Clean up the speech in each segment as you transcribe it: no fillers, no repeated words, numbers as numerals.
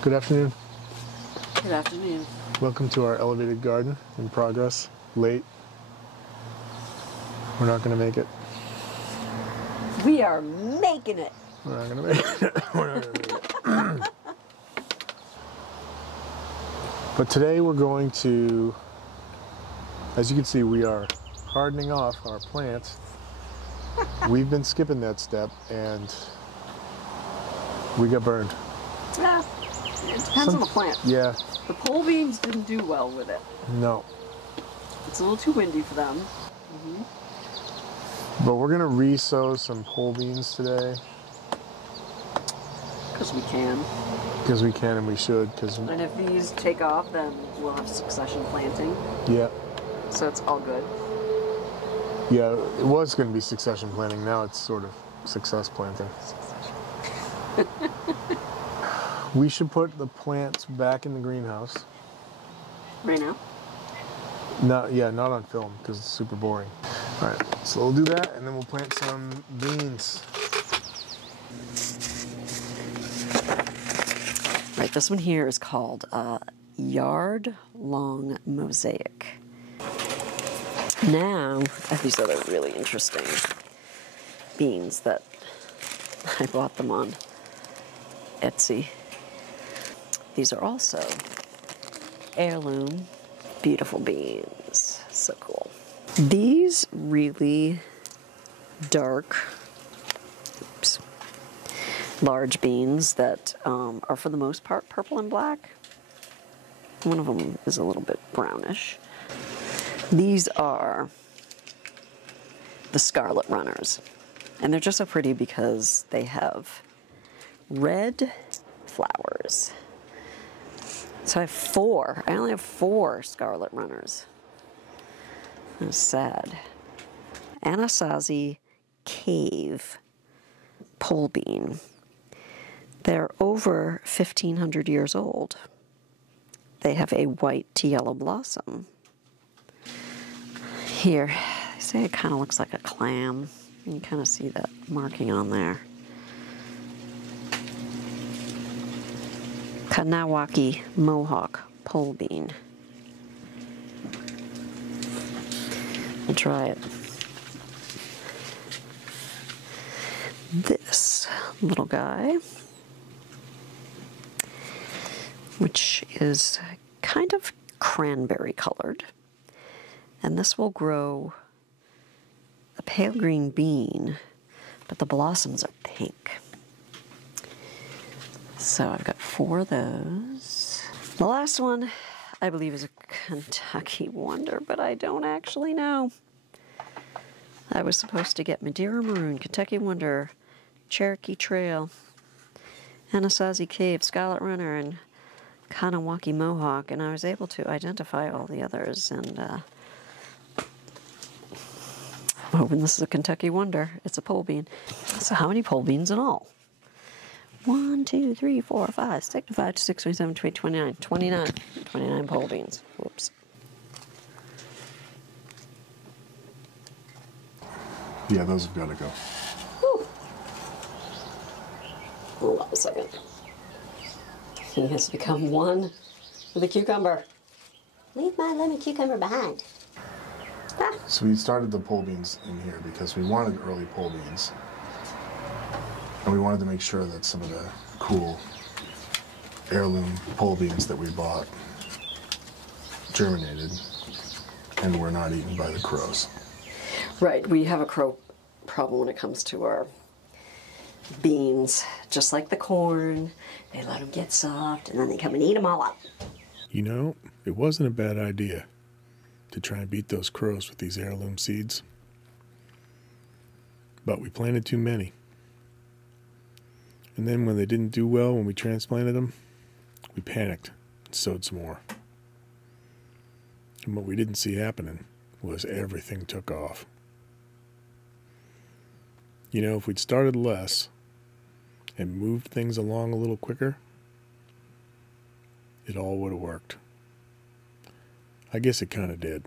Good afternoon. Good afternoon. Welcome to our elevated garden in progress. Late. We're not going to make it. We are making it. We're not going to make it. We're not going to make it. But today we're going to, as you can see, we are hardening off our plants. We've been skipping that step and we got burned. Yeah, it depends on the plant. Yeah. The pole beans didn't do well with it. No. It's a little too windy for them. But we're going to re-sow some pole beans today. Because we can. Because we can and we should. And if these take off, then we'll have succession planting. Yeah. So it's all good. Yeah, it was going to be succession planting. Now it's sort of success planting. We should put the plants back in the greenhouse. Right now? Not on film because it's super boring. All right, so we'll do that and then we'll plant some beans. Right, this one here is called yard-long mosaic. Now, I have these other really interesting beans that I bought them on Etsy. These are also heirloom, beautiful beans. So cool. These really dark, large beans that are for the most part purple and black. One of them is a little bit brownish. These are the scarlet runners. And they're just so pretty because they have red flowers. So I have four. I only have 4 scarlet runners. That's sad. Anasazi Cave pole bean. They're over 1,500 years old. They have a white to yellow blossom. Here, they say it kind of looks like a clam. You can kind of see that marking on there. Kanawaki Mohawk pole bean. I'll try it. This little guy, which is kind of cranberry colored, and this will grow a pale green bean, but the blossoms are pink. So I've got 4 of those. The last one, I believe, is a Kentucky Wonder, but I don't actually know. I was supposed to get Madeira Maroon, Kentucky Wonder, Cherokee Trail, Anasazi Cave, Scarlet Runner, and Kanawaki Mohawk, and I was able to identify all the others, and I'm hoping this is a Kentucky Wonder. It's a pole bean. So how many pole beans in all? 1, 2, 3, 4, 5, 6, 5, 6, 7, 8, 29. 29 pole beans. Whoops. Yeah, those have got to go. Whew. Hold on a second. He has become one with a cucumber. Leave my lemon cucumber behind. Ah. So we started the pole beans in here because we wanted early pole beans. And we wanted to make sure that some of the cool heirloom pole beans that we bought germinated and were not eaten by the crows. Right, we have a crow problem when it comes to our beans. Just like the corn, they let them get soft and then they come and eat them all up. You know, it wasn't a bad idea to try and beat those crows with these heirloom seeds. But we planted too many. And then when they didn't do well when we transplanted them, we panicked and sowed some more. And what we didn't see happening was everything took off. You know, if we'd started less and moved things along a little quicker, it all would have worked. I guess it kind of did.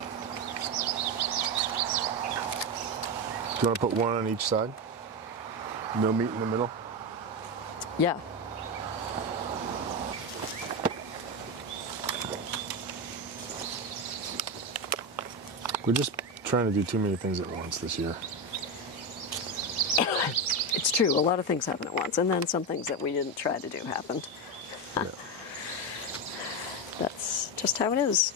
Do you want to put one on each side? No meat in the middle? Yeah. We're just trying to do too many things at once this year. It's true, a lot of things happen at once, and then some things that we didn't try to do happened. Yeah. That's just how it is.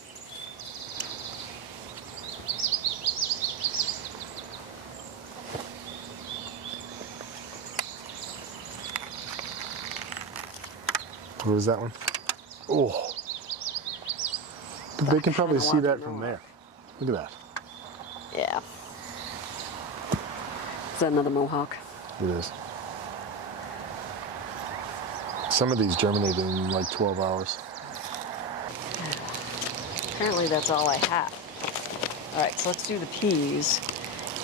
What was that one? Oh. But they can probably see that from there. Look at that. Yeah. Is that another mohawk? It is. Some of these germinated in like 12 hours. Apparently that's all I have. All right, so let's do the peas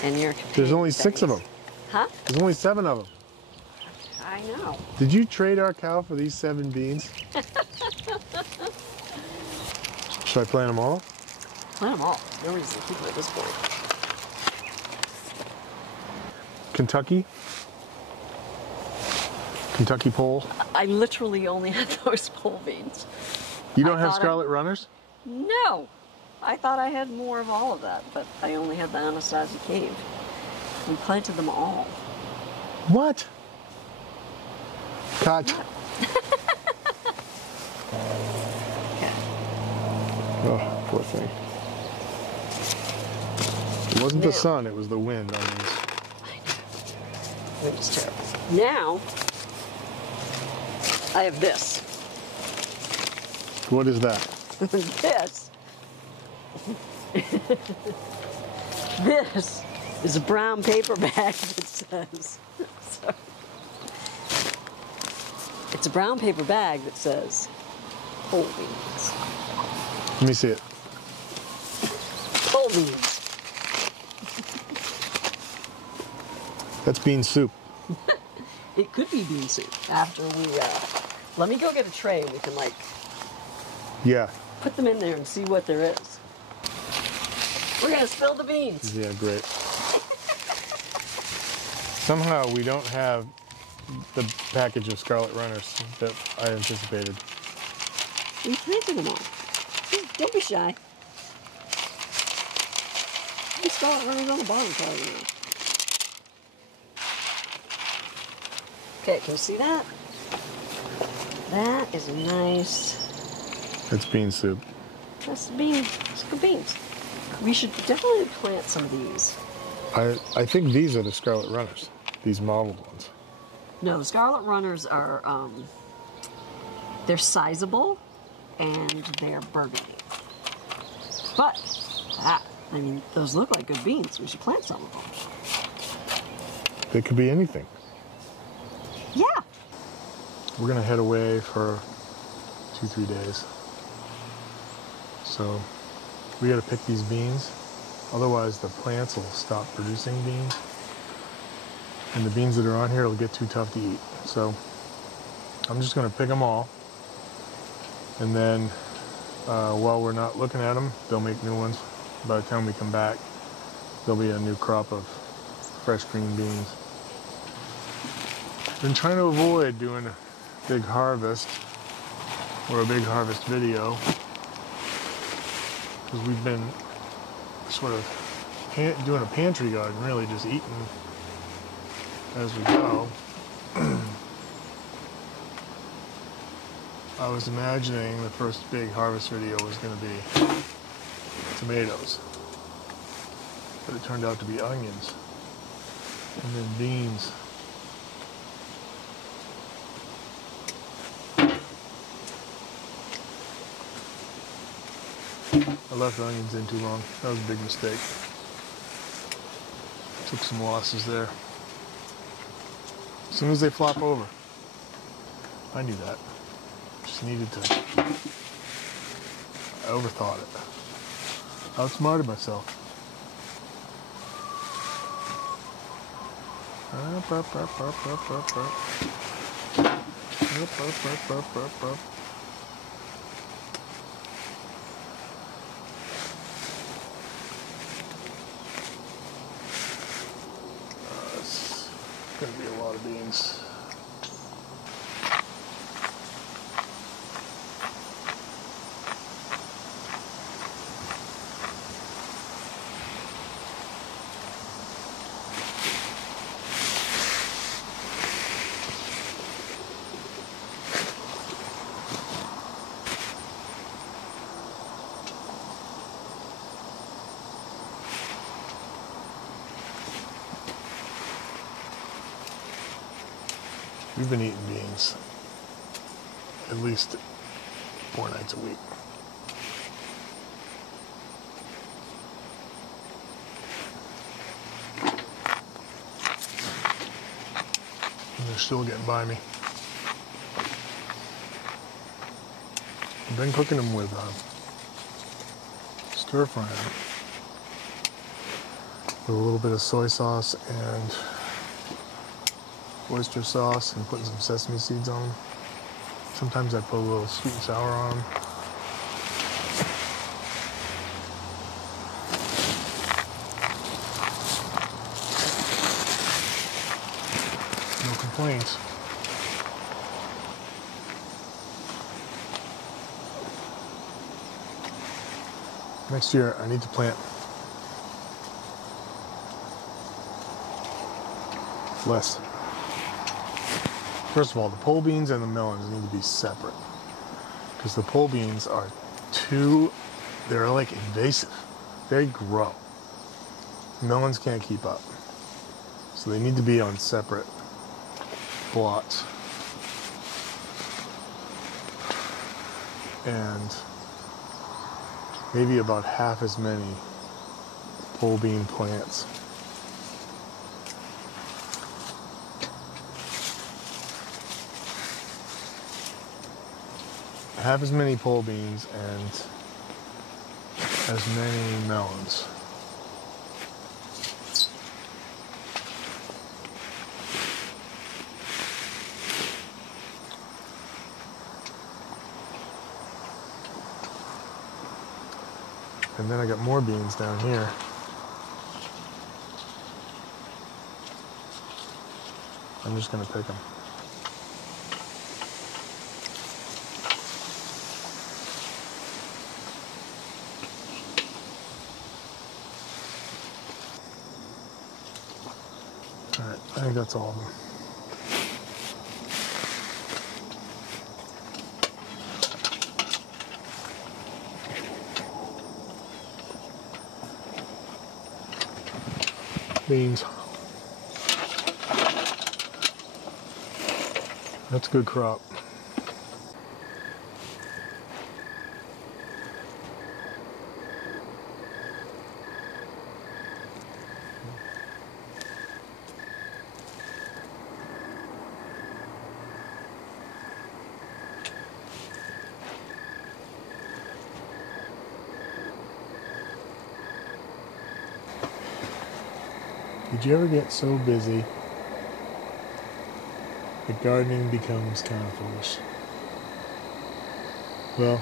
and your There's only 6 of them. Huh? There's only 7 of them. I know. Did you trade our cow for these 7 beans? Should I plant them all? Plant them all. No reason to keep them at this point. Kentucky pole. I literally only had those pole beans. You don't have scarlet runners? No. I thought I had more of all of that, but I only had the Anasazi cave. We planted them all. What? Cut. Oh, poor thing. It wasn't the sun, it was the wind on these. It was terrible. Now, I have this. What is that? This. This is a brown paper bag that says. It's a brown paper bag that says pole beans. Let me see it. Pole beans. That's bean soup. It could be bean soup after we, let me go get a tray. We can Yeah. put them in there and see what there is. We're gonna spill the beans. Yeah, great. Somehow we don't have the package of scarlet runners that I anticipated. We planted them all. Don't be shy. The scarlet runners on the bottom probably. Okay, can you see that? That is nice. It's bean soup. That's beans. It's good beans. We should definitely plant some of these. I think these are the scarlet runners. These mottled ones. No, the scarlet runners are, they're sizable and they're burgundy. But, I mean, those look like good beans. We should plant some of them. They could be anything. Yeah. We're gonna head away for 2-3 days. So we gotta pick these beans. Otherwise the plants will stop producing beans. And the beans that are on here will get too tough to eat. So I'm just gonna pick them all. And then while we're not looking at them, they'll make new ones. By the time we come back, there'll be a new crop of fresh green beans. Been trying to avoid doing a big harvest or a big harvest video because we've been sort of doing a pantry garden, really just eating as we go. I was imagining the first big harvest video was going to be tomatoes, but it turned out to be onions and then beans. I left the onions in too long. That was a big mistake. Took some losses there. As soon as they flop over. I knew that. Just needed to. I overthought it. I outsmarted myself. Gonna be a lot of beans. We've been eating beans at least 4 nights a week. And they're still getting by me. I've been cooking them with stir frying with a little bit of soy sauce and oyster sauce and putting some sesame seeds on them. Sometimes I put a little sweet and sour on them. No complaints. Next year I need to plant less. First of all, the pole beans and the melons need to be separate because the pole beans are they're like invasive. They grow. Melons can't keep up. So they need to be on separate plots. And maybe about half as many pole bean plants. Half as many pole beans and as many melons. And then I got more beans down here. I'm just gonna pick them. Alright, I think that's all of them. Beans. That's a good crop. Did you ever get so busy that gardening becomes kind of foolish? Well,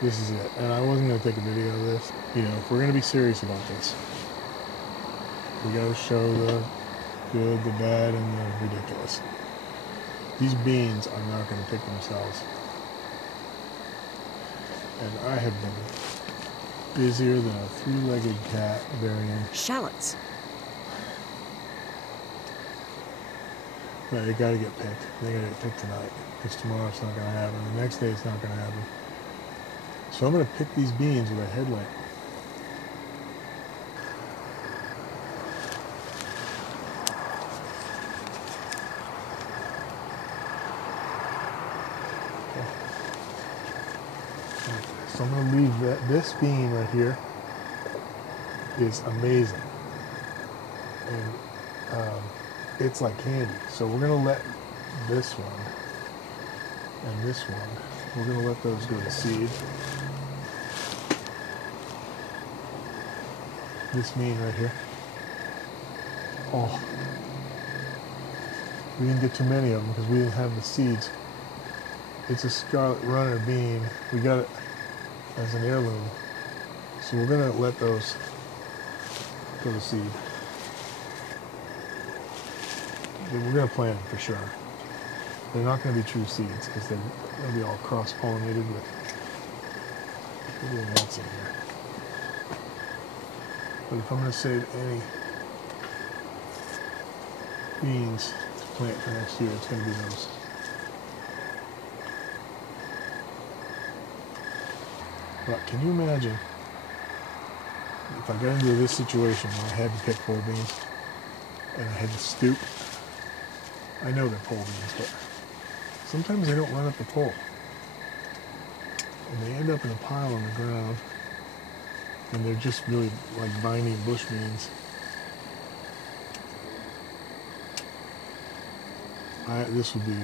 this is it. And I wasn't going to take a video of this. You know, if we're going to be serious about this, we got to show the good, the bad, and the ridiculous. These beans are not going to pick themselves. And I have been busier than a three-legged cat burying Shallots. But they gotta get picked. They gotta get picked tonight. Because tomorrow it's not gonna happen. The next day it's not gonna happen. So I'm gonna pick these beans with a headlamp. So I'm gonna leave this bean right here is amazing. And it's like candy. So we're gonna let this one and this one, we're gonna let those go to seed. This bean right here. Oh, we didn't get too many of them because we didn't have the seeds. It's a Scarlet Runner bean. We got it as an heirloom. So we're gonna let those go to seed. We're going to plant them for sure. They're not going to be true seeds because they'll be all cross-pollinated with little nuts in here. But if I'm going to save any beans to plant for next year, it's going to be those. But can you imagine if I got into this situation where I had to pick 4 beans and I had to stoop I know they're pole beans, but sometimes they don't run up the pole. And they end up in a pile on the ground. And they're just really like viney bush beans. This would be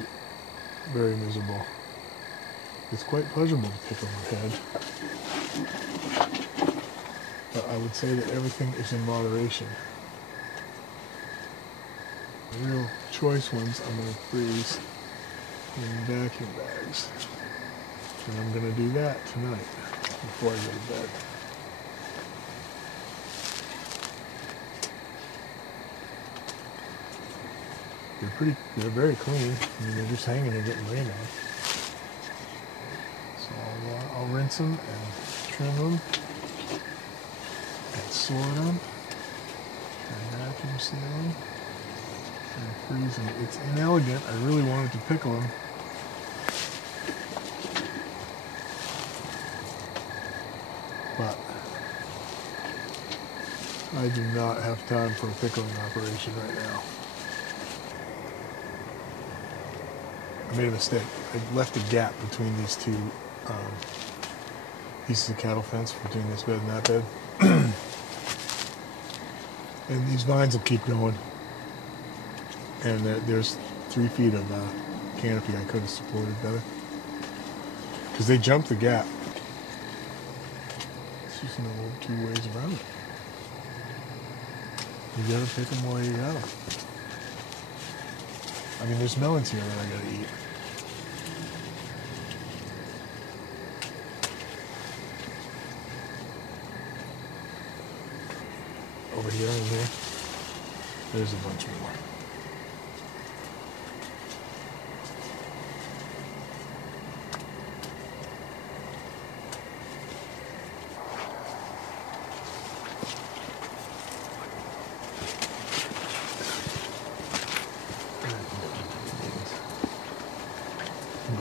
very miserable. It's quite pleasurable to pick on the head. But I would say that everything is in moderation. The real choice ones I'm going to freeze in vacuum bags. And I'm going to do that tonight before I go to bed. They're very clean. I mean, they're just hanging and getting rained on. So I'll rinse them and trim them and sort them and vacuum seal them and freeze them. It's inelegant. I really wanted to pickle them. But I do not have time for a pickling operation right now. I made a mistake. I left a gap between these two pieces of cattle fence between this bed and that bed. And these vines will keep going. And there's 3 feet of canopy I could have supported better. Because they jumped the gap. It's just no 2 ways around it. You gotta pick them while you got them. I mean, there's melons here that I gotta eat. Over here and here, there's a bunch more.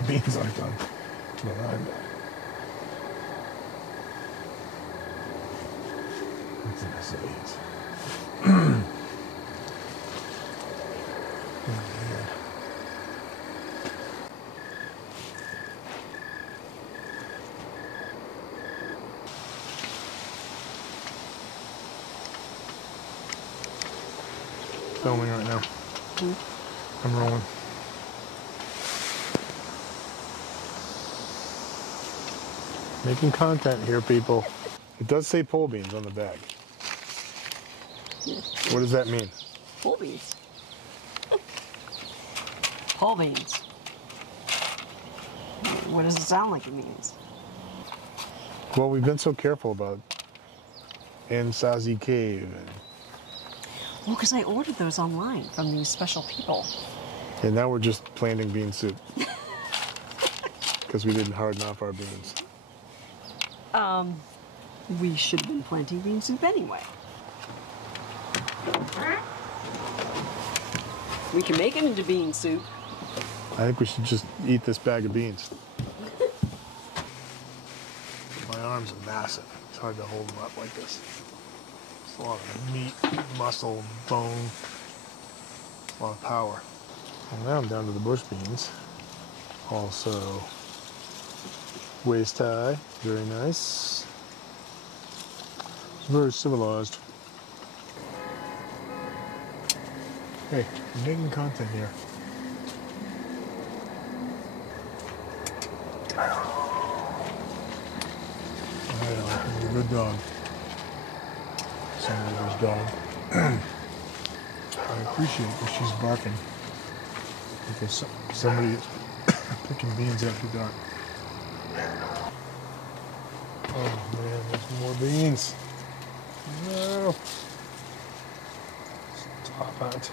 Beans aren't done, but that's a mess of beans. Filming right now. I'm rolling. Making content here, people. It does say pole beans on the bag. What does that mean? Pole beans. Pole beans. What does it sound like it means? Well, we've been so careful about Ansazi Cave. Well, because I ordered those online from these special people. And now we're just planting bean soup. Because we didn't harden off our beans. We should have been planting bean soup anyway. We can make it into bean soup. I think we should just eat this bag of beans. My arms are massive. It's hard to hold them up like this. It's a lot of meat, muscle, bone, a lot of power. And now I'm down to the bush beans. Also, waist high, very nice. It's very civilized. Hey, I'm making content here. He's a good dog. Somebody's dog. I appreciate that she's barking because somebody is picking beans after dark. Oh man, there's more beans. No. Stop it.